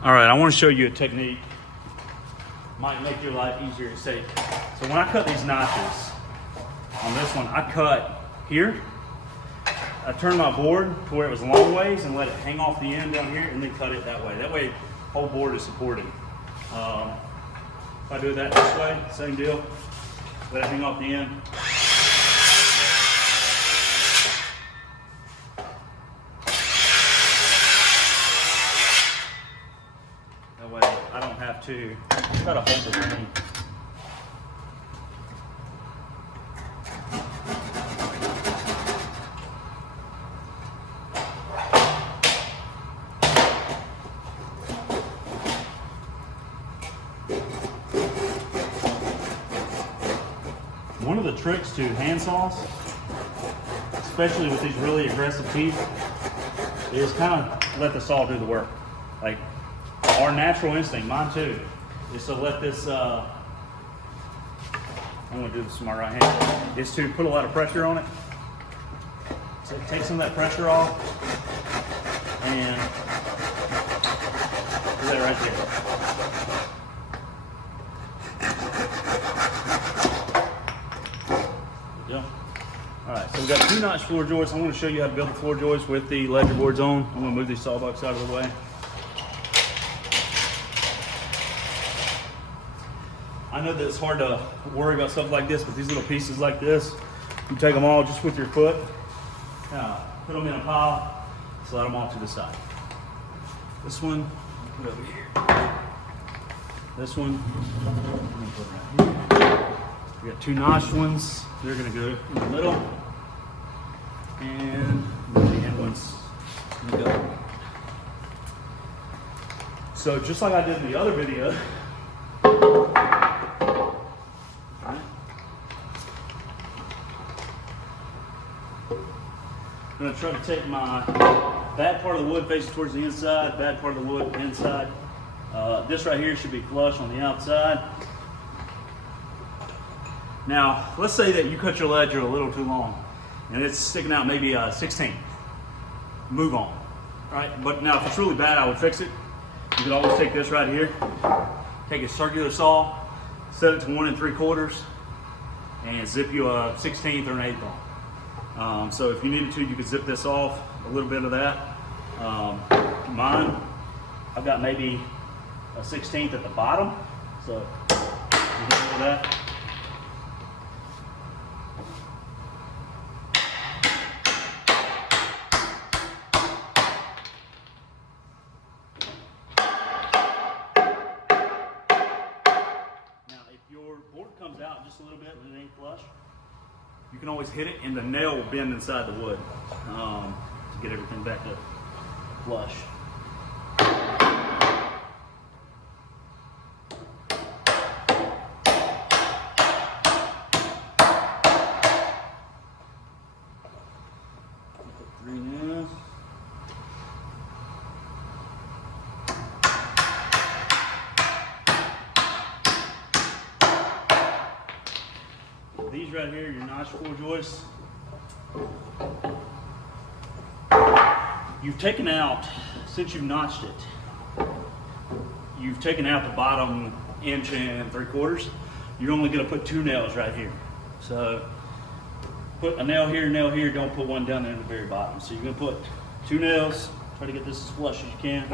All right, I want to show you a technique. Might make your life easier to see. So when I cut these notches on this one, I cut here. I turned my board to where it was long ways and let it hang off the end down here and then cut it that way. That way, whole board is supported. If I do that this way, same deal. Let it hang off the end. That way I don't have to try to hold the thing. One of the tricks to hand saws, especially with these really aggressive teeth, is kind of let the saw do the work. Like our natural instinct, mine too, is to let this, I'm gonna do this with my right hand, is to put a lot of pressure on it. So take some of that pressure off and do that right there. Alright, so we've got 2-notch floor joists. I'm going to show you how to build the floor joists with the ledger boards on. I'm going to move these saw bucks out of the way. I know that it's hard to worry about stuff like this, but these little pieces like this, you take them all just with your foot, put them in a pile, slide them off to the side. This one, put over here. This one, I'm going to put right here. We got 2-notched ones. They're going to go in the middle. And the end ones going to go. So just like I did in the other video, I'm going to try to take my bad part of the wood facing towards the inside, bad part of the wood inside. This right here should be flush on the outside. Now, let's say that you cut your ledger a little too long and it's sticking out maybe a 16. Move on, right? But now if it's really bad, I would fix it. You could always take this right here, take a circular saw, set it to 1 3/4 and zip you a 16th or an 1/8 off. So if you needed to, you could zip this off, a little bit of that. Mine, I've got maybe a 16th at the bottom. So you get rid of that. Comes out just a little bit and it ain't flush, you can always hit it and the nail will bend inside the wood to get everything back up flush. Put 3 nails. These right here, your notch floor joists. You've taken out, since you've notched it, you've taken out the bottom 1 3/4. You're only going to put 2 nails right here. So put a nail here, don't put one down there in the very bottom. So you're going to put 2 nails, try to get this as flush as you can.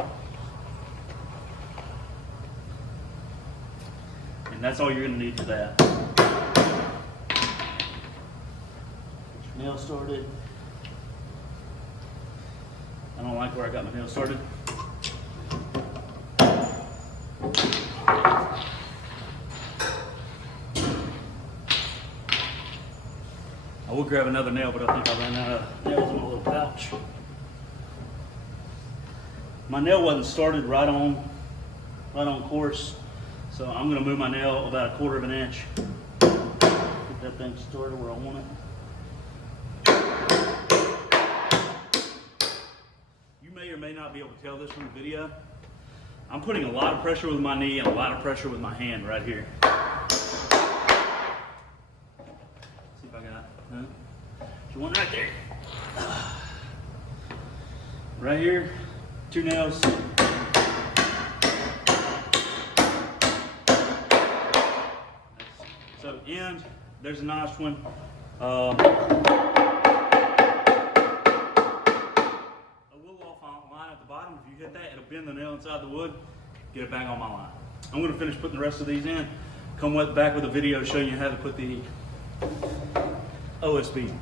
And that's all you're going to need for that. Nail started. I don't like where I got my nail started. I will grab another nail, but I think I ran out of nails in my little pouch. My nail wasn't started right on course, so I'm going to move my nail about 1/4 inch. Get that thing started where I want it. Or may not be able to tell this from the video. I'm putting a lot of pressure with my knee and a lot of pressure with my hand right here. See if I got there's one right there. Right here, 2 nails. So end, there's a nice one. A little off on line at the bottom. If you hit that, it'll bend the nail inside the wood. Get it back on my line. I'm going to finish putting the rest of these in. Come back with a video showing you how to put the OSB.